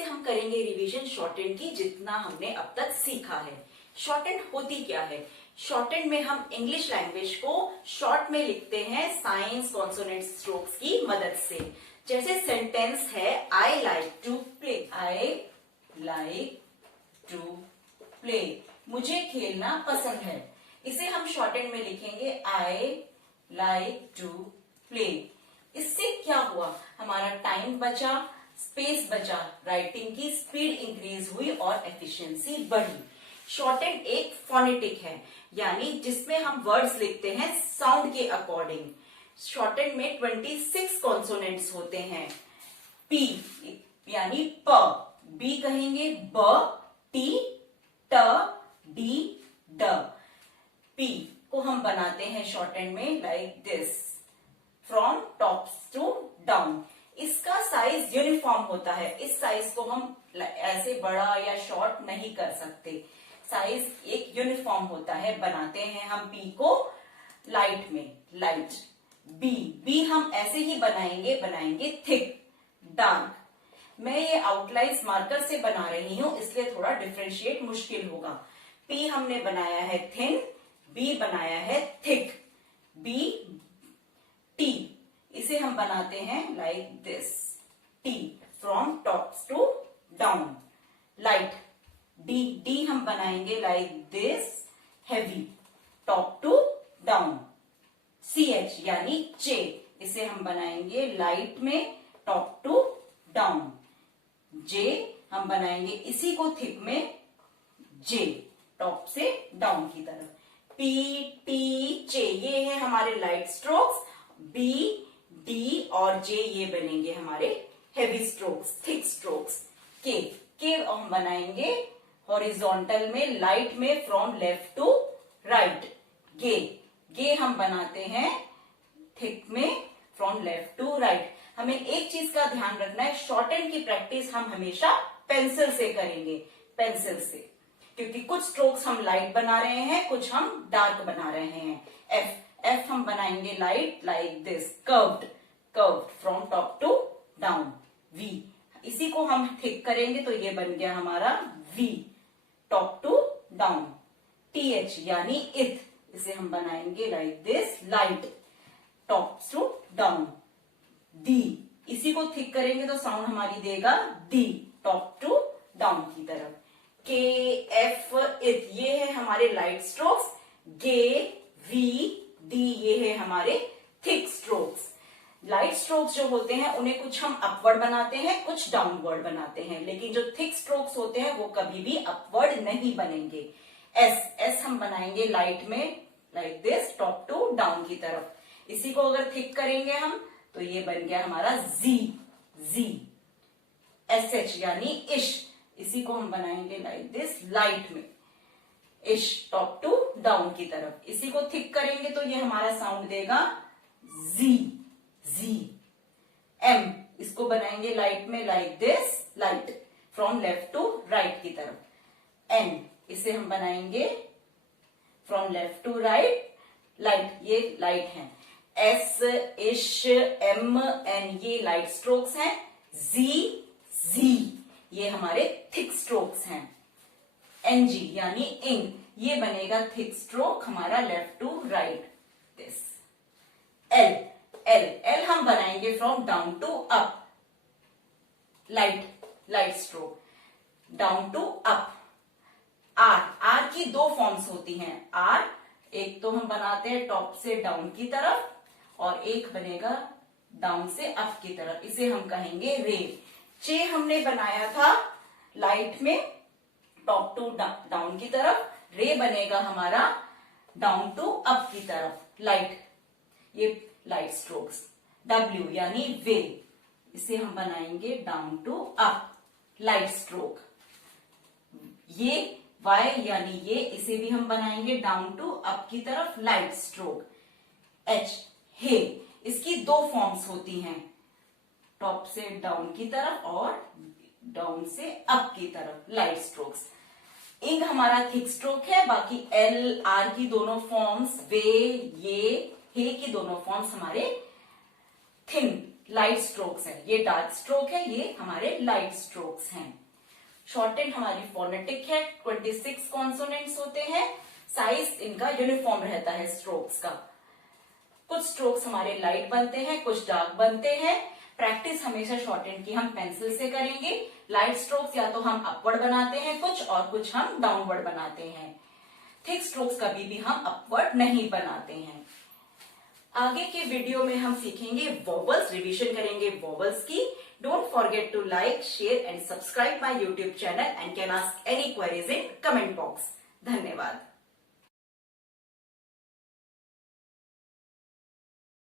से हम करेंगे रिवीजन शॉर्टहैंड की, जितना हमने अब तक सीखा है। शॉर्टहैंड होती क्या है? शॉर्टहैंड में हम इंग्लिश लैंग्वेज को शॉर्ट में लिखते हैं साइंस कॉन्सोनेंट स्ट्रोक्स की मदद से। जैसे सेंटेंस है I like to play, I like to play, मुझे खेलना पसंद है। इसे हम शॉर्टहैंड में लिखेंगे आई लाइक टू प्ले। इससे क्या हुआ? हमारा टाइम बचा, स्पेस बचा, राइटिंग की स्पीड इंक्रीज हुई और एफिशिएंसी बढ़ी। शॉर्टहैंड एक फोनेटिक है, यानी जिसमें हम वर्ड्स लिखते हैं साउंड के अकॉर्डिंग। शॉर्टहैंड में 26 कॉन्सोनेंट्स होते हैं। पी यानी प, बी कहेंगे ब, टी, ट, डी, ड। पी को हम बनाते हैं शॉर्टहैंड में like this, from top to down. इसका साइज यूनिफॉर्म होता है। इस साइज को हम ऐसे बड़ा या शॉर्ट नहीं कर सकते। साइज एक यूनिफॉर्म होता है। बनाते हैं हम पी को लाइट में, लाइट। बी हम ऐसे ही बनाएंगे थिक, डार्क। मैं ये आउटलाइंस मार्कर से बना रही हूं, इसलिए थोड़ा डिफरेंशिएट मुश्किल होगा। पी हमने बनाया है थिन, बी बनाया है थिक। बी टी, इसे हम बनाते हैं like this, T, from top to down, light. D हम बनाएंगे like this, heavy, top to down. CH यानी चे, इसे हम बनाएंगे लाइट में, टॉप टू डाउन। जे हम बनाएंगे इसी को थिक में, जे, टॉप से डाउन की तरफ। पी टी चे, ये है हमारे लाइट स्ट्रोक्स। बी डी और जे ये बनेंगे हमारे हेवी स्ट्रोक्स, थिक स्ट्रोक्स। के हम बनाएंगे हॉरिजॉन्टल में, लाइट में, फ्रॉम लेफ्ट टू राइट। गे हम बनाते हैं थिक में, फ्रॉम लेफ्ट टू राइट। हमें एक चीज का ध्यान रखना है, शॉर्टहैंड की प्रैक्टिस हम हमेशा पेंसिल से करेंगे, पेंसिल से, क्योंकि कुछ स्ट्रोक्स हम लाइट बना रहे हैं, कुछ हम डार्क बना रहे हैं। एफ हम बनाएंगे light like this, curved from top to down. V, इसी को हम थिक करेंगे तो ये बन गया हमारा V, top to down. TH यानी इथ, इसे हम बनाएंगे like this, light, top to down. दी, इसी को थिक करेंगे तो साउंड हमारी देगा दी, टॉप टू डाउन की तरफ। के एफ इथ, ये है हमारे light strokes. Gay V D, ये है हमारे थिक स्ट्रोक्स। लाइट स्ट्रोक्स जो होते हैं उन्हें कुछ हम अपवर्ड बनाते हैं, कुछ डाउनवर्ड बनाते हैं, लेकिन जो थिक स्ट्रोक्स होते हैं वो कभी भी अपवर्ड नहीं बनेंगे। एस हम बनाएंगे लाइट में like this, top to down की तरफ। इसी को अगर थिक करेंगे हम तो ये बन गया हमारा जी। SH यानी इश, इसी को हम बनाएंगे लाइक दिस, लाइट में, इश, टॉप टू डाउन की तरफ। इसी को थिक करेंगे तो ये हमारा साउंड देगा जी। एम, इसको बनाएंगे लाइट में like this, light, from left to right की तरफ। एन, इसे हम बनाएंगे from left to right, light, ये लाइट है। एस, इश, एम, एन, ये लाइट स्ट्रोक्स हैं। जी, ये हमारे थिक स्ट्रोक्स हैं। NG यानी इंग, ये बनेगा थिक स्ट्रोक हमारा left to right, this. L हम बनाएंगे from down to up, light stroke, down to up. R की दो फॉर्म्स होती हैं। आर, एक तो हम बनाते हैं टॉप से डाउन की तरफ, और एक बनेगा डाउन से अप की तरफ, इसे हम कहेंगे रे। चे हमने बनाया था लाइट में, टॉप टू डाउन की तरफ। रे बनेगा हमारा डाउन टू अप की तरफ, लाइट, ये लाइट स्ट्रोक्स। W यानी वे, इसे हम बनाएंगे down to up, light stroke. ये Y यानी ये, इसे भी हम बनाएंगे डाउन टू अप की तरफ, लाइट स्ट्रोक। H, हे, इसकी दो फॉर्म्स होती हैं, टॉप से डाउन की तरफ और डाउन से अप की तरफ, लाइट स्ट्रोक्स। इंग हमारा थिक स्ट्रोक है, बाकी L, R की दोनों फॉर्म्स, वे, ये, हे की दोनों फॉर्म्स हमारे थिन, लाइट स्ट्रोक्स हैं, ये डार्क स्ट्रोक है, ये हमारे लाइट स्ट्रोक्स हैं। शॉर्टेंड हमारी फोनेटिक है, 26 कॉन्सोनेंट्स होते हैं, साइज इनका यूनिफॉर्म रहता है स्ट्रोक्स का। कुछ स्ट्रोक्स हमारे लाइट बनते हैं, कुछ डार्क बनते हैं। प्रैक्टिस हमेशा शॉर्टेंड की हम पेंसिल से करेंगे। लाइट स्ट्रोक्स या तो हम अपवर्ड बनाते हैं कुछ, और कुछ हम डाउनवर्ड बनाते हैं। थिक स्ट्रोक्स कभी भी हम अपवर्ड नहीं बनाते हैं। आगे के वीडियो में हम सीखेंगे वोबल्स, रिवीजन करेंगे वोबल्स की। Don't forget to like, share and subscribe my YouTube channel and can ask any queries in comment box. धन्यवाद।